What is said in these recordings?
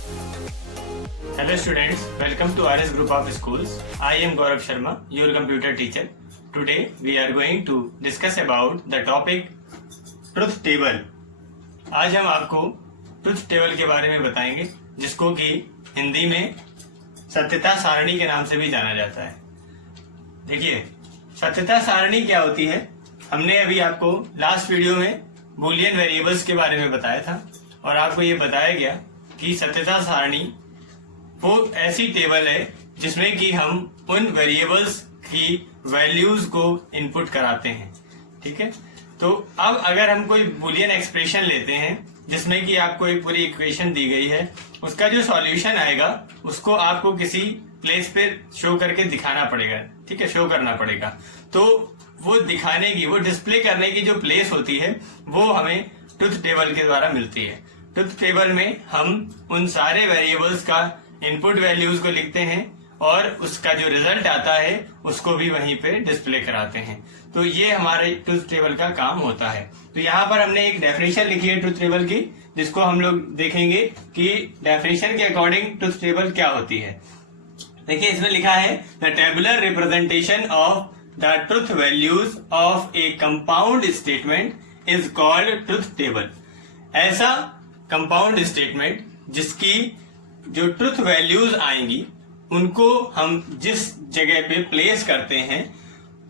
Hello students, welcome to RS Group of Schools. I am Gaurav Sharma, your computer teacher. Today we are going to discuss about the topic Truth Table. आज हम आपको truth table के बारे में बताएंगे, जिसको कि हिंदी में सत्यता सारणी के नाम से भी जाना जाता है। देखिए, सत्यता सारणी क्या होती है, हमने अभी आपको लास्ट वीडियो में बूलियन वेरिएबल्स के बारे में बताया था और आपको ये बताया गया कि सत्यता सारणी वो ऐसी टेबल है जिसमें कि हम उन वेरिएबल्स की वैल्यूज को इनपुट कराते हैं। ठीक है, तो अब अगर हम कोई बूलियन एक्सप्रेशन लेते हैं जिसमें कि आपको एक पूरी इक्वेशन दी गई है, उसका जो सॉल्यूशन आएगा उसको आपको किसी प्लेस पे शो करके दिखाना पड़ेगा। ठीक है, शो करना पड़ेगा। तो वो दिखाने की, वो डिस्प्ले करने की जो प्लेस होती है वो हमें ट्रुथ टेबल के द्वारा मिलती है। ट्रुथ टेबल में हम उन सारे वेरिएबल्स का इनपुट वैल्यूज को लिखते हैं और उसका जो रिजल्ट आता है उसको भी वहीं पे डिस्प्ले कराते हैं। तो ये हमारे ट्रुथ टेबल का काम होता है। तो यहाँ पर हमने एक डेफिनेशन लिखी है ट्रुथ टेबल की, जिसको हम लोग देखेंगे कि डेफिनेशन के अकॉर्डिंग ट्रुथ टेबल क्या होती है। देखिए, इसमें लिखा है the tabular representation of the truth values of A compound statement is called truth table. ऐसा कंपाउंड स्टेटमेंट जिसकी जो ट्रुथ वैल्यूज आएंगी उनको हम जिस जगह पे प्लेस करते हैं,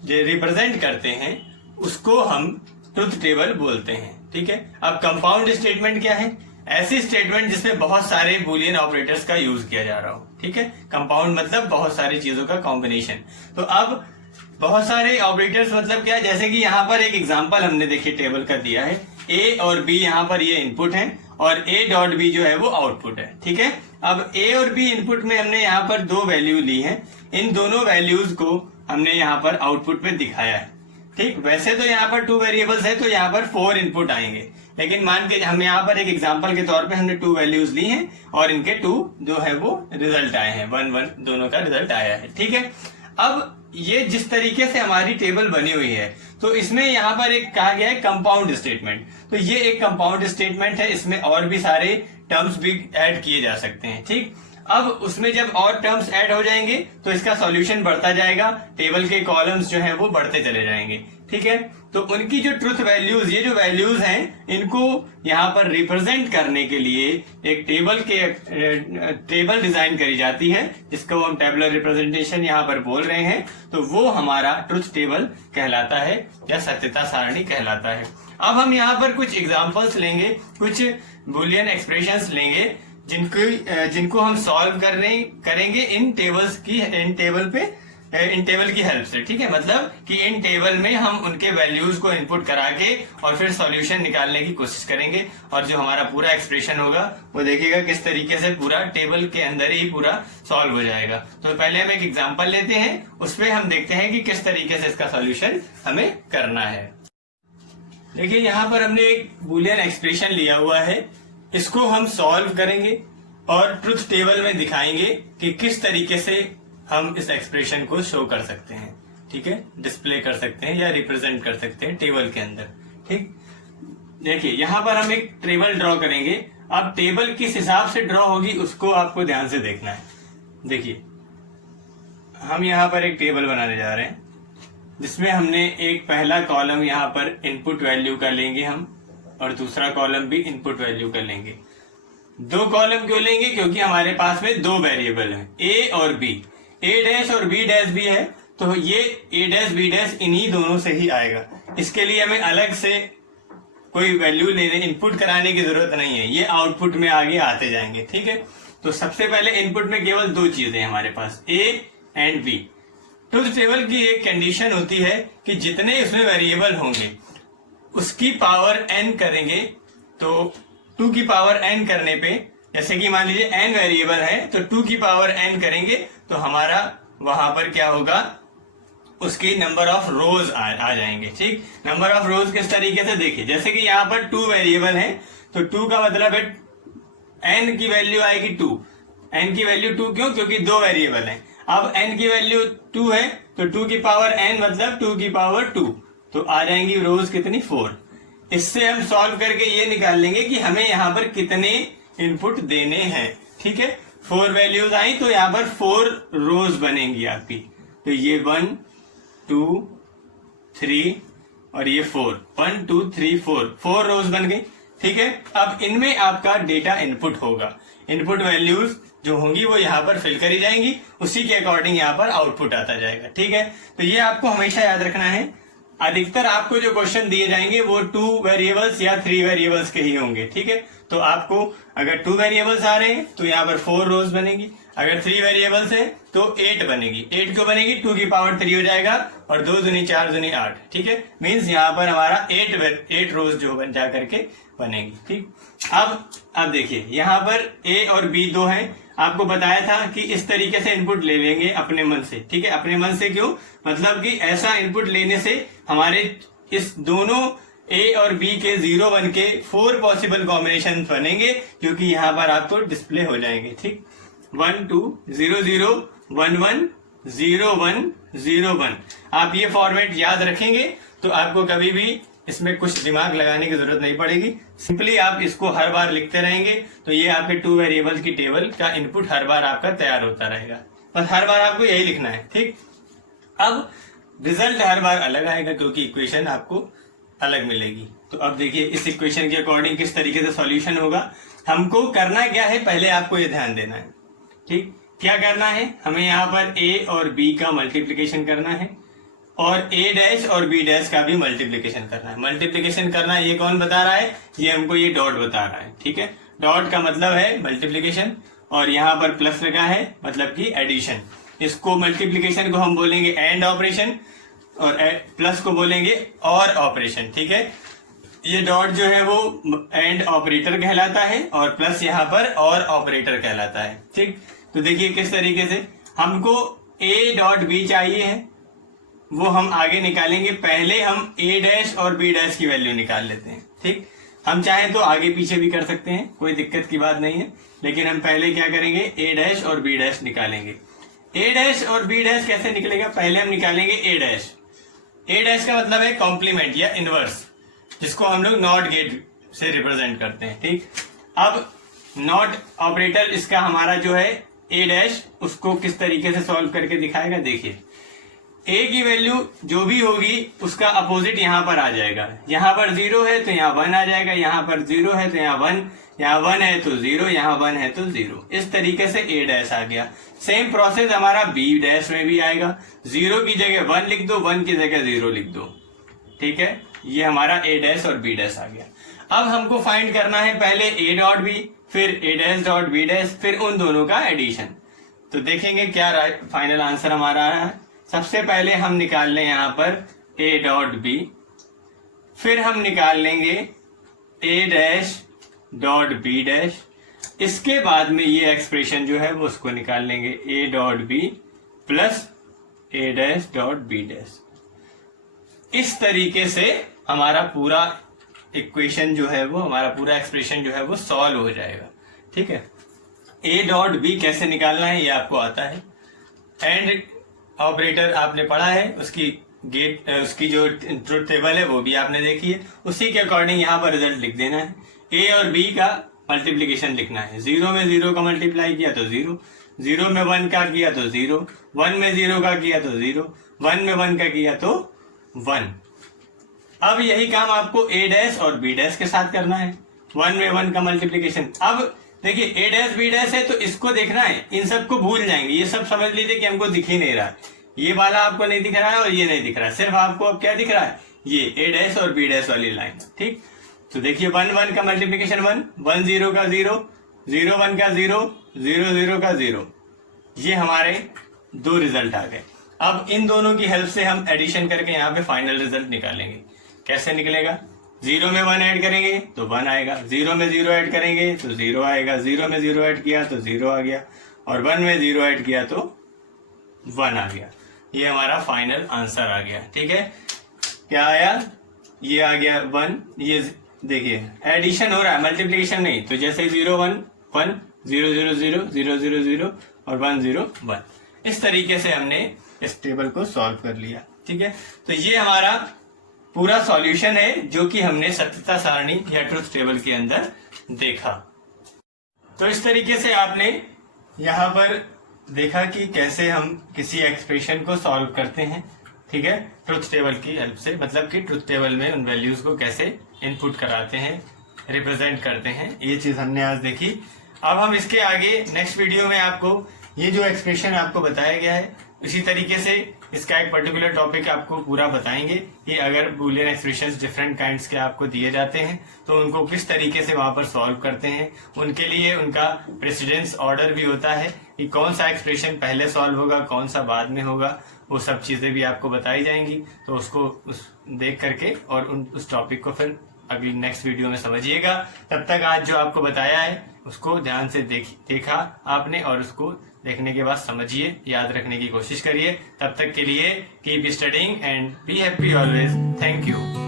जो रिप्रेजेंट करते हैं, उसको हम ट्रुथ टेबल बोलते हैं। ठीक है, अब कंपाउंड स्टेटमेंट क्या है? ऐसी स्टेटमेंट जिसमें बहुत सारे बूलियन ऑपरेटर्स का यूज किया जा रहा हो। ठीक है, कंपाउंड मतलब बहुत सारी चीजों का कॉम्बिनेशन। तो अब बहुत सारे ऑपरेटर्स मतलब क्या, जैसे कि यहाँ पर एक एग्जांपल हमने देखिए टेबल का दिया है, ए और बी यहाँ पर ये इनपुट है और ए डॉट बी जो है वो आउटपुट है। ठीक है, अब ए और बी इनपुट में हमने यहाँ पर दो वैल्यू ली है, इन दोनों वैल्यूज को हमने यहाँ पर आउटपुट में दिखाया है। ठीक, वैसे तो यहाँ पर 2 वेरिएबल्स है तो यहाँ पर 4 इनपुट आएंगे, लेकिन मान के हम यहाँ पर एक एग्जांपल के तौर पे हमने 2 वैल्यूज ली हैं और इनके 2 जो है वो रिजल्ट आए हैं, 1 1 दोनों का रिजल्ट आया है। ठीक है, अब ये जिस तरीके से हमारी टेबल बनी हुई है, तो इसमें यहाँ पर एक कहा गया है कंपाउंड स्टेटमेंट। तो ये एक कंपाउंड स्टेटमेंट है, इसमें और भी सारे टर्म्स भी ऐड किए जा सकते हैं। ठीक, अब उसमें जब और टर्म्स ऐड हो जाएंगे तो इसका सॉल्यूशन बढ़ता जाएगा, टेबल के कॉलम्स जो है वो बढ़ते चले जाएंगे। ठीक है, तो उनकी जो ट्रुथ वैल्यूज, ये जो वैल्यूज हैं, इनको यहाँ पर रिप्रेजेंट करने के लिए एक टेबल डिजाइन करी जाती है, जिसको हम टेबुलर रिप्रेजेंटेशन यहाँ पर बोल रहे हैं। तो वो हमारा ट्रुथ टेबल कहलाता है या सत्यता सारणी कहलाता है। अब हम यहाँ पर कुछ एग्जाम्पल्स लेंगे, कुछ बूलियन एक्सप्रेशंस लेंगे जिनको हम सॉल्व करेंगे इन टेबल की हेल्प से। ठीक है, मतलब कि इन टेबल में हम उनके वैल्यूज को इनपुट करा के और फिर सॉल्यूशन निकालने की कोशिश करेंगे और जो हमारा पूरा एक्सप्रेशन होगा वो देखिएगा किस तरीके से पूरा टेबल के अंदर ही पूरा सॉल्व हो जाएगा। तो पहले हम एक एग्जांपल लेते हैं, उसपे हम देखते हैं कि किस तरीके से इसका सॉल्यूशन हमें करना है। देखिए, यहाँ पर हमने एक बूलियन एक्सप्रेशन लिया हुआ है, इसको हम सॉल्व करेंगे और ट्रुथ टेबल में दिखाएंगे कि किस तरीके से हम इस एक्सप्रेशन को शो कर सकते हैं। ठीक है, डिस्प्ले कर सकते हैं या रिप्रेजेंट कर सकते हैं टेबल के अंदर। ठीक, देखिए यहाँ पर हम एक टेबल ड्रॉ करेंगे। अब टेबल किस हिसाब से ड्रॉ होगी उसको आपको ध्यान से देखना है। देखिए, हम यहाँ पर एक टेबल बनाने जा रहे हैं जिसमें हमने एक पहला कॉलम यहाँ पर इनपुट वैल्यू का लेंगे हम, और दूसरा कॉलम भी इनपुट वैल्यू का लेंगे। 2 कॉलम क्यों लेंगे? क्योंकि हमारे पास में 2 वेरिएबल हैं, ए और बी। ए डैश और बी डैश भी है, तो ये ए डैश बी डैश इन्हीं दोनों से ही आएगा। इसके लिए हमें अलग से कोई वैल्यू लेने, इनपुट कराने की जरूरत नहीं है, ये आउटपुट में आगे आते जाएंगे। ठीक है, तो सबसे पहले इनपुट में केवल 2 चीजें हमारे पास, A and B. Truth table की एक कंडीशन होती है कि जितने उसमें वेरिएबल होंगे उसकी पावर n करेंगे, तो 2 की पावर n करने पे, जैसे कि मान लीजिए n वेरिएबल है तो 2 की पावर n करेंगे तो हमारा वहां पर क्या होगा, उसकी नंबर ऑफ रोज आ जाएंगे। ठीक, नंबर ऑफ रोज किस तरीके से, देखिए जैसे कि यहाँ पर 2 वेरिएबल है तो 2 का मतलब है n की वैल्यू आएगी 2। n की वैल्यू 2 क्यों? क्योंकि 2 वेरिएबल है। अब n की वैल्यू 2 है तो 2 की पावर n मतलब 2 की पावर 2, तो आ जाएंगी रोज कितनी, 4। इससे हम सॉल्व करके ये निकाल लेंगे कि हमें यहाँ पर कितने इनपुट देने हैं। ठीक है, 4 वैल्यूज आई तो यहाँ पर 4 रोज बनेंगी आपकी। तो ये 1 2 3 और ये 4, 1 2 3 4 रोज बन गई। ठीक है, अब इनमें आपका डेटा इनपुट होगा, इनपुट वैल्यूज जो होंगी वो यहाँ पर फिल करी जाएंगी, उसी के अकॉर्डिंग यहाँ पर आउटपुट आता जाएगा। ठीक है, तो ये आपको हमेशा याद रखना है। अधिकतर आपको जो क्वेश्चन दिए जाएंगे वो 2 वेरिएबल्स या 3 वेरिएबल्स के ही होंगे। ठीक है, तो आपको अगर 2 वेरिएबल्स आ रहे हैं तो यहाँ पर 4 रोज बनेगी, अगर 3 वेरिएबल्स है तो 8 बनेगी। 8 क्यों बनेगी? 2 की पावर 3 हो जाएगा और 2 दूनी 4 दूनी 8। ठीक है, मीन्स यहाँ पर हमारा 8 रोज जो बन जा करके बनेगी। ठीक, अब देखिए यहाँ पर ए और बी दो हैं। आपको बताया था कि इस तरीके से इनपुट ले लेंगे अपने मन से। ठीक है, अपने मन से क्यों? मतलब कि ऐसा इनपुट लेने से हमारे इस दोनों ए और बी के 0 1 के 4 पॉसिबल कॉम्बिनेशन बनेंगे, क्योंकि यहाँ पर आपको डिस्प्ले हो जाएंगे। ठीक, 1 2 0 0 1 1 0 1 0 1। आप ये फॉर्मेट याद रखेंगे तो आपको कभी भी इसमें कुछ दिमाग लगाने की जरूरत नहीं पड़ेगी। सिंपली आप इसको हर बार लिखते रहेंगे तो ये आपके 2 वेरिएबल्स की टेबल का इनपुट हर बार आपका तैयार होता रहेगा। बस हर बार आपको यही लिखना है। ठीक, अब रिजल्ट हर बार अलग आएगा क्योंकि इक्वेशन आपको अलग मिलेगी। तो अब देखिए इस इक्वेशन के अकॉर्डिंग किस तरीके से सॉल्यूशन होगा। हमको करना क्या है, पहले आपको ये ध्यान देना है। ठीक, क्या करना है? हमें यहाँ पर ए और बी का मल्टीप्लीकेशन करना है और ए डैश और बी डैश का भी मल्टीप्लीकेशन करना है। मल्टीप्लीकेशन करना ये कौन बता रहा है? ये हमको ये डॉट बता रहा है। ठीक है, डॉट का मतलब है मल्टीप्लीकेशन और यहाँ पर प्लस लगा है मतलब कि एडिशन। इसको मल्टीप्लीकेशन को हम बोलेंगे एंड ऑपरेशन और प्लस को बोलेंगे और ऑपरेशन। ठीक है, ये डॉट जो है वो एंड ऑपरेटर कहलाता है और प्लस यहाँ पर और ऑपरेटर कहलाता है। ठीक, तो देखिए किस तरीके से हमको ए डॉट बी चाहिए है, वो हम आगे निकालेंगे। पहले हम ए डैश और बी डैश की वैल्यू निकाल लेते हैं। ठीक, हम चाहें तो आगे पीछे भी कर सकते हैं, कोई दिक्कत की बात नहीं है, लेकिन हम पहले क्या करेंगे? ए डैश और बी डैश निकालेंगे। ए डैश और बी डैश कैसे निकलेगा? पहले हम निकालेंगे ए डैश। ए डैश का मतलब है कॉम्प्लीमेंट या इनवर्स, जिसको हम लोग नॉट गेट से रिप्रेजेंट करते हैं। ठीक, अब नॉट ऑपरेटर इसका हमारा जो है ए डैश, उसको किस तरीके से सॉल्व करके दिखाएगा? देखिए ए की वैल्यू जो भी होगी उसका अपोजिट यहाँ पर आ जाएगा। यहाँ पर 0 है तो यहाँ 1 आ जाएगा, यहाँ पर 0 है तो यहाँ 1, यहाँ 1 है तो 0, यहाँ 1 है तो 0। इस तरीके से ए डैश आ गया। सेम प्रोसेस हमारा बी डैश में भी आएगा। 0 की जगह 1 लिख दो, 1 की जगह 0 लिख दो। ठीक है, ये हमारा ए डैश और बी डैश आ गया। अब हमको फाइंड करना है पहले ए डॉट बी, फिर ए डैश डॉट बी डैश, फिर उन दोनों का एडिशन। तो देखेंगे क्या फाइनल आंसर हमारा आ रहा है। सबसे पहले हम निकाल लें यहाँ पर ए डॉट बी, फिर हम निकाल लेंगे ए डैश डॉट बी डैश। इसके बाद में ये एक्सप्रेशन जो है वो उसको निकाल लेंगे A dot B plus A dash dot B dash. इस तरीके से हमारा पूरा इक्वेशन जो है वो, हमारा पूरा एक्सप्रेशन जो है वो सॉल्व हो जाएगा। ठीक है, ए डॉट बी कैसे निकालना है ये आपको आता है। एंड ऑपरेटर आपने पढ़ा है, उसकी जो ट्रुथ टेबल है वो भी आपने देखी है। उसी के अकॉर्डिंग यहाँ पर रिजल्ट लिख देना है। ए और बी का मल्टीप्लीकेशन लिखना है। 0 में 0 का मल्टीप्लाई किया तो 0, 0 में 1 का किया तो 0, 1 में 0 का किया तो 0, 1 में 1 का किया तो 1। अब यही काम आपको ए डैश और बी डैश के साथ करना है। 1 में 1 का मल्टीप्लीकेशन। अब देखिए ए डैश बी डैश है तो इसको देखना है, इन सबको भूल जाएंगे। ये सब समझ लीजिए कि हमको दिख ही नहीं रहा है, ये वाला आपको नहीं दिख रहा है और ये नहीं दिख रहा है, सिर्फ आपको अब क्या दिख रहा है? ये ए डैश और बी डैश वाली लाइन। ठीक, तो देखिए 1 1 का मल्टीप्लीकेशन 1, 1 0 का 0, 0 1 का 0, 0 0 का 0। ये हमारे दो रिजल्ट आ गए। अब इन दोनों की हेल्प से हम एडिशन करके यहाँ पे फाइनल रिजल्ट निकालेंगे। कैसे निकलेगा? 0 में 1 ऐड करेंगे तो 1 आएगा, 0 में 0 ऐड करेंगे तो 0 आएगा, 0 में 0 ऐड किया तो 0 आ गया और 1 में 0 ऐड किया तो 1 आ गया। ये हमारा फाइनल आंसर आ गया। ठीक है, क्या आया? ये आ गया 1। ये देखिए एडिशन हो रहा है, मल्टीप्लीकेशन नहीं। तो जैसे 0 1 1, 0 0 0, 0 0 0 और 1 0 1, इस तरीके से हमने इस टेबल को सॉल्व कर लिया। ठीक है, तो ये हमारा पूरा सॉल्यूशन है जो कि हमने सत्यता सारणी या ट्रुथ टेबल के अंदर देखा। तो इस तरीके से आपने यहाँ पर देखा कि कैसे हम किसी एक्सप्रेशन को सॉल्व करते हैं, ठीक है, ट्रुथ टेबल की हेल्प से, मतलब कि ट्रुथ टेबल में उन वैल्यूज को कैसे इनपुट कराते हैं, रिप्रेजेंट करते हैं, ये चीज हमने आज देखी। अब हम इसके आगे नेक्स्ट वीडियो में आपको ये जो एक्सप्रेशन आपको बताया गया है इसी तरीके से इसका एक पर्टिकुलर टॉपिक आपको पूरा बताएंगे कि अगर बूलियन एक्सप्रेशंस डिफरेंट काइंड्स के आपको दिए जाते हैं तो उनको किस तरीके से वहां पर सॉल्व करते हैं। उनके लिए उनका प्रेसिडेंस ऑर्डर भी होता है कि कौन सा एक्सप्रेशन पहले सॉल्व होगा, कौन सा बाद में होगा, वो सब चीजें भी आपको बताई जाएंगी। तो उसको देख करके और उस टॉपिक को फिर अगली नेक्स्ट वीडियो में समझिएगा। तब तक आज जो आपको बताया है उसको ध्यान से देखा आपने और उसको देखने के बाद समझिए, याद रखने की कोशिश करिए। तब तक के लिए keep studying and be happy always. Thank you.